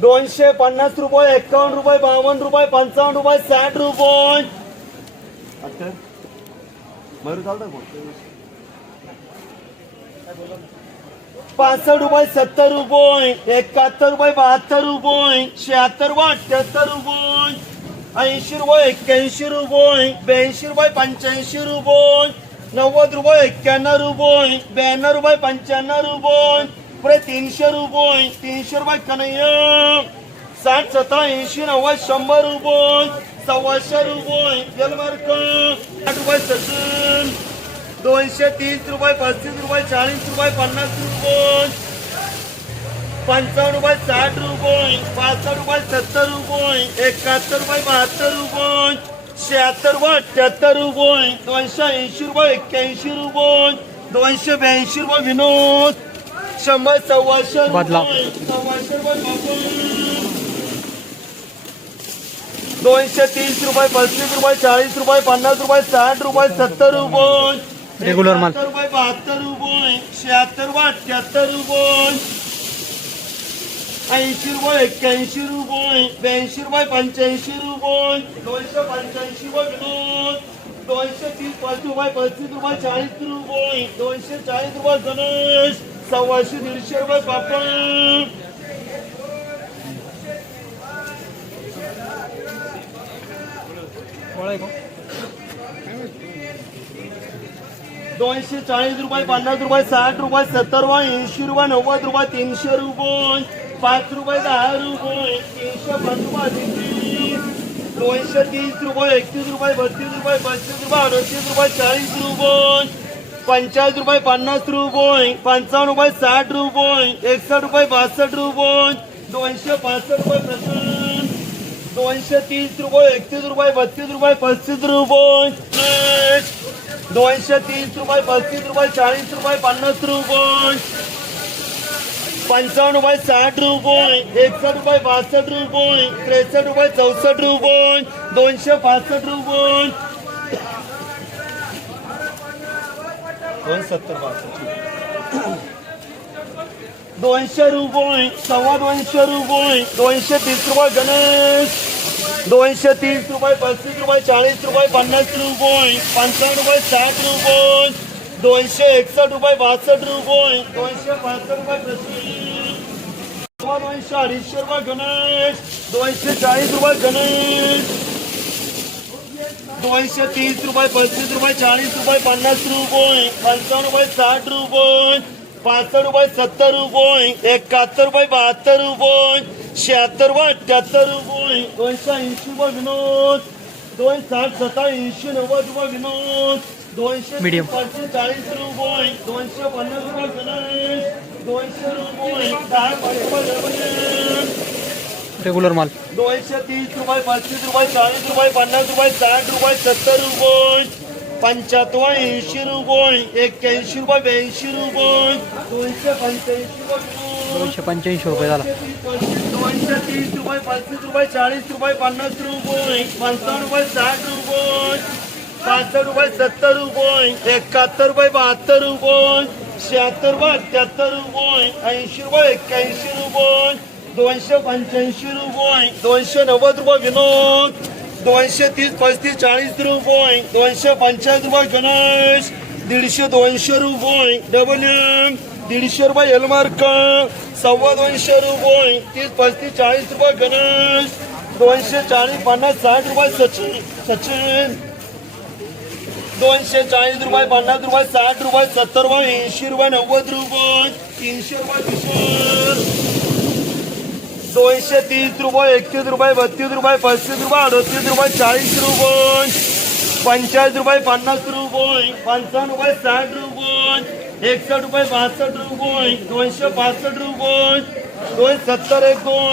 दोनशे पन्नास रुपये एक्कावन्न रुपये बावन्न रुपये पंचावन्न रुपये साठ रुपये. पासष्ट रुपये सत्तर रुपये एकाहत्तर रुपये बहात्तर रुपये शहात्तर रुपये अठ्याहत्तर रुपये ऐंशी रुपये एक्क्याऐंशी रुपये ब्याऐंशी रुपये पंच्याऐंशी रुपये. नव्वद रुपये एक्क्याण्णव रुपये ब्याण्णव रुपये पंच्याण्णव रुपये पुढे तीनशे रुपये तीनशे रुपये कन्हैया साठ सतरा ऐंशी नव्वद शंभर रुपये सव्वाशे रुपये जलमार्क रुपये ससून. दोनशे तीस रुपये पस्तीस रुपये चाळीस रुपये पन्नास रुपये. पंचावन्न रुपये साठ रुपये पासष्ट रुपये सत्तर रुपये एकाहत्तर रुपये बहात्तर रुपये. शहात्तर रुपये अठ्याहत्तर रुपये दोनशे ऐंशी रुपये एक्क्याऐंशी रुपये दोनशे ब्याऐंशी रुपये विनोद शंभर सव्वाशे. रुपये सव्वाशे रुपये. दोनशे तीस रुपये पस्तीस रुपये चाळीस रुपये पन्नास रुपये साठ रुपये सत्तर रुपये. एकाहत्तर रुपये बहात्तर रुपये शहात्तर रुपये अठ्याहत्तर रुपये ऐंशी रुपये एक्क्याऐंशी रुपये ब्याऐंशी रुपये पंच्याऐंशी रुपये दोनशे पंच्याऐंशी रुपये विनोद दोनशे तीस पाच रुपये पस्तीस रुपये चाळीस रुपये दोनशे चाळीस रुपये गणेश सव्वाशे दीडशे रुपये पापड दोनशे चाळीस रुपये पन्नास रुपये साठ रुपये सत्तर रुपये ऐंशी रुपये नव्वद रुपये तीनशे रुपये. पाच रुपये दहा रुपये तीनशे दोनशे तीस रुपये एकतीस रुपये बत्तीस रुपये पस्तीस रुपये अडतीस रुपये चाळीस रुपये. पंचाळीस रुपये पन्नास रुपये. पंचावन्न रुपये साठ रुपये. एकसष्ट रुपये बासष्ट रुपये. दोनशे पासष्ट रुपये प्रसन्न. दोनशे तीस रुपये एकतीस रुपये बत्तीस रुपये पस्तीस रुपये. दोनशे तीस रुपये पस्तीस रुपये चाळीस रुपये पन्नास रुपये. पंचावन्न रुपये साठ रुपये एकसष्ट रुपये बासष्ट रुपये त्रेसष्ट रुपये चौसष्ट रुपये, दोनशे पासष्ट रुपये. दोन सत्तर बासष्ट. दोनशे रुपये, सव्वा दोनशे रुपये, दोनशे तीस रुपये गणेश. दोनशे तीस रुपये, पस्तीस रुपये, चाळीस रुपये, पन्नास रुपये, पंचावन्न रुपये, साठ रुपये. दोनशे एकसष्ट रुपये बासष्ट रुपये. दोनशे पासष्ट रुपये प्रति. सव्वा दोनशे अडीचशे रुपये गणेश. दोनशे चाळीस रुपये गणेश. दोनशे तीस रुपये पस्तीस रुपये चाळीस रुपये पन्नास रुपये. पंचावन्न रुपये साठ रुपये. पासष्ट रुपये सत्तर रुपये. एकाहत्तर रुपये बहात्तर रुपये. शहात्तर रुपये अठ्याहत्तर रुपये. दोनशे ऐंशी रुपये विनोद. दोन साठ सत्तर ऐंशी नव्वद रुपये विनोद. Medium. पंचवीस चाळीस रुपये दोनशे पन्नास रुपये दोनशे रुपये. रेग्युलर माल दोनशे तीस रुपये पस्तीस रुपये चाळीस रुपये पन्नास रुपये साठ रुपये सत्तर रुपये पंच्याहत्तर ऐंशी रुपये एक्क्याऐंशी रुपये ब्याऐंशी रुपये दोनशे पंच्याऐंशी रुपये दोनशे पंच्याऐंशी रुपये झाला दोनशे तीस रुपये पस्तीस रुपये चाळीस रुपये पन्नास रुपये पंचावन्न रुपये साठ रुपये पासष्ट रुपये सत्तर रुपये एकाहत्तर रुपये बहात्तर रुपये शहात्तर रुपये अठ्याहत्तर रुपये ऐंशी रुपये एक्क्याऐंशी रुपये दोनशे पंच्याऐंशी रुपये दोनशे नव्वद रुपये विनोद दोनशे तीस पस्तीस चाळीस रुपये दोनशे पंचाळीस रुपये गणेश दीडशे दोनशे रुपये डबल एम दीडशे रुपये एलमार्क सव्वा दोनशे रुपये तीस पस्तीस चाळीस रुपये गणेश दोनशे चाळीस पन्नास साठ रुपये सचिन सचिन दोनशे चाळीस रुपये पन्नास रुपये साठ रुपये सत्तर रुपये ऐंशी रुपये नव्वद रुपये तीनशे रुपये किशोर दोनशे तीस रुपये एकतीस रुपये बत्तीस रुपये पस्तीस रुपये अडतीस रुपये चाळीस रुपये पंचाळीस रुपये पन्नास रुपये पंचावन्न रुपये साठ रुपये एकसष्ट रुपये बासष्ट रुपये दोनशे पासष्ट रुपये दोन सत्तर एक दोन.